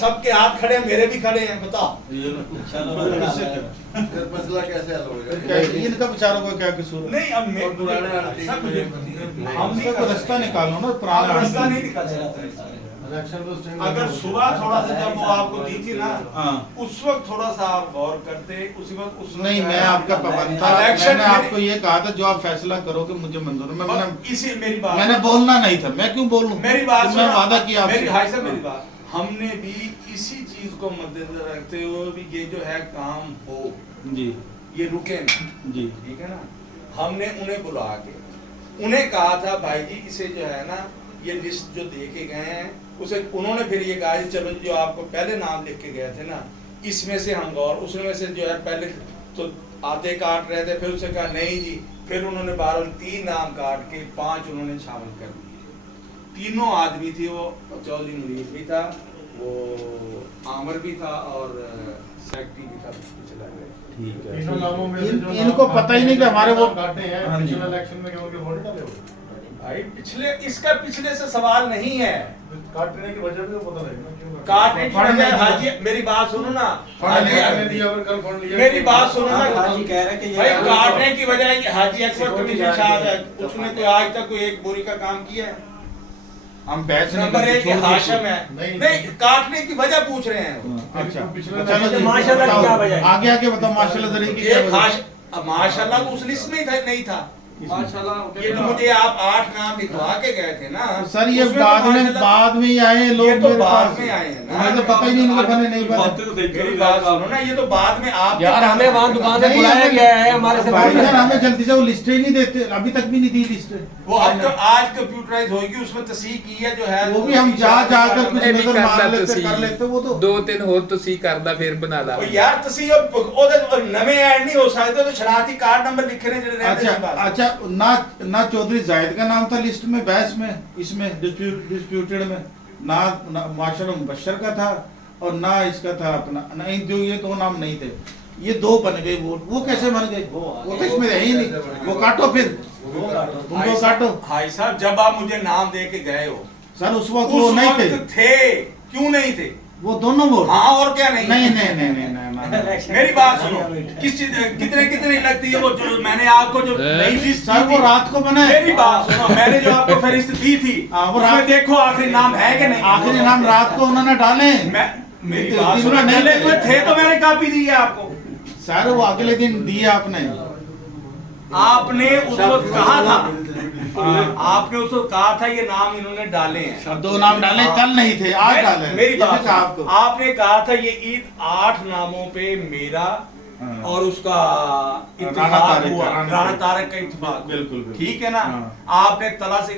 सबके हाथ खड़े हैं, मेरे भी खड़े हैं, बताओ मसला कैसे हल होगा? इनका बेचारों का क्या कसूर है? नहीं। अब मैं पुराने हम नहीं तो रास्ता निकालो ना, पुराना रास्ता नहीं निकाल सकते। अगर सुबह थोड़ा सा जब वो आपको दी थी ना, हाँ। उस वक्त थोड़ा सा आप गौर करते, उसी वक्त उस वक्त नहीं, मैं आपका पाबंद था। मैंने आपको ये कहा था जो आप फैसला करोगे मुझे मंजूर है। इसी मेरी बात, मैंने बोलना नहीं था, मैं क्यों बोलूं? मेरी बात मैं वादा किया मेरी आपसे। भाई साहब मेरी बात, हमने भी इसी चीज को मद्देनजर रखते हुए भी ये जो है काम हो, जी ये रुके ना जी, ठीक है ना। हमने उन्हें बुला के उन्हें कहा था भाई जी इसे जो है ना ये लिस्ट जो दे के गए हैं उसे, उन्होंने फिर ये कहा जी चलो जो आपको पहले नाम लिख के गए थे ना इसमें से हम गौर, उसमें से जो है पहले तो आधे काट रहे थे, फिर उसे कहा नहीं जी, फिर उन्होंने 3 नाम काट के 5 उन्होंने शामिल कर दिए। तीनों आदमी थे, वो चौधरी मुनीर भी था, वो आमर भी था और सेक्रेटरी भी था, चला गया। ठीक है। तीनों नामों में से जो इनको नाम पता ही नहीं कि हमारे वो काटे हैं हाँ जी। पिछले इलेक्शन में उनके वोट डाले हो, भाई इसका पिछले से सवाल नहीं है, काटने की वजह भी तो पता लगेगा क्यों काटने की फंड वजह। नहीं हाजी मेरी बात सुनो ना, फंड हाजी दिया और कल फंड लिया, मेरी बात सुनो ना, हाजी कह रहे हैं कि ये भाई काटने की वजह है कि हाजी अकबर सिक्योरिटी कमीशन गार्ड साहब है, की उसने कोई आज तक कोई एक बोरी का काम किया है? हम बहस नहीं नंबर करते, 1 छोड़ दो हाशम है, नहीं। नहीं काटने की वजह पूछ रहे हैं वो। हाँ, अच्छा पिछले चलो जी, माशाल्लाह की बताओ। क्या वजह है? आगे आगे बताओ माशाल्लाह जरिए की क्या एक वजह है? माशाल्लाह तो उस लिस्ट में ही था, नहीं था। माशाल्लाह ये तो मुझे आप 8 नाम लिखवा के गए थे ना सर ये उसमें तो बाद में माशाल्लाह- ही आए लोग ये तो मेरे बाद पास। में आए हैं ना। मुझे तो पता ही नहीं इनके बने नहीं बने। मेरी बात सुनो ना, ये तो बाद में आप यार हमें वहाँ दुकान से नहीं, बुलाया हमें- गया है, हमारे से भाई बात जान हमें जल्दी से वो लिस्ट ही नहीं देते, अभी तक भी नहीं दी लिस्ट। वो अब तो आज कंप्यूटराइज होगी, उसमें तस्हीह की है जो है वो भी हम जा कर कुछ ਇਹ ਵੀ नजर मार ਕਰਦਾ लेते ਤੁਸੀਂ कर लेते वो तो 2-3 ਹੋਰ ਤੁਸੀਂ ਕਰਦਾ ਫਿਰ ਬਣਾ ਲਾ ਉਹ ਯਾਰ ਤੁਸੀਂ ਉਹਦੇ ਨਵੇਂ ਐਡ ਨਹੀਂ ਹੋ ਸਕਦੇ, तो शनाख्ती कार्ड नंबर लिखे ने ਜਿਹੜੇ रहते अच्छा अच्छा ना चौधरी जाहिद का नाम था लिस्ट में, बहस में, इसमें डिस्प्यूटेड में ना माशाल्लाह मुबशर का था और ना इसका था अपना, नहीं जो ये 2 नाम नहीं थे, ये 2 बन गए वोट। वो कैसे बन गए? वो तो इसमें है ही नहीं। वो काटो फिर, उनको काटो। भाई साहब जब आप मुझे नाम दे के गए हो सर उस वक्त वो उस नहीं थे, वक्त थे, क्यों नहीं थे? वो दोनों वोट। हाँ और क्या नहीं? नहीं नहीं नहीं नहीं नहीं मेरी बात सुनो, किस चीज कितने कितने लगती है वो जो मैंने आपको जो नई लिस्ट सर वो रात को बने। मेरी बात सुनो, मैंने जो आपको फहरिस्त दी थी हाँ, वो उसमें रात- देखो आखिरी नाम है कि नहीं? आखिरी नाम रात को उन्होंने डाले। मैं मेरी दिन- बात दिन सुनो, में नहीं पहले थे। कोई थे तो मैंने कापी दी है आपको। सर वो अगले दिन दिए आपने। आपने उस वक्त कहा था, आपने उस वक्त कहा था ये नाम इन्होंने डाले हैं। सर 2 नाम डाले, कल नहीं थे, आज डाले। मेरी ये बात भी कहा आपको। आपने कहा था ये ईद 8 नामों पे मेरा हाँ। और उसका राणा इत्तेफाक तारक हुआ, का, राणा तारक का इत्तेफाक। बिल्कुल, बिल्कुल। ठीक है ना। हाँ। आपने तला से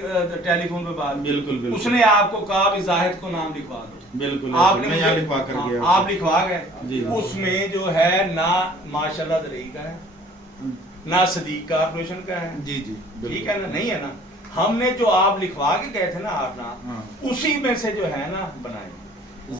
टेलीफोन पे बात, बिल्कुल, बिल्कुल। उसने आपको कहा भी जाहिद को नाम लिखवा दो। बिल्कुल आपने मैं यहाँ लिखवा कर हाँ, गया। आप लिखवा जी। गए। उसमें जो है ना माशाल्लाह दरई का है, ना सदीक कारपोरेशन का है। जी जी ठीक है ना, नहीं है ना। हमने जो आप लिखवा के गए थे ना 8 नाम, हाँ। उसी में से जो है ना बनाए।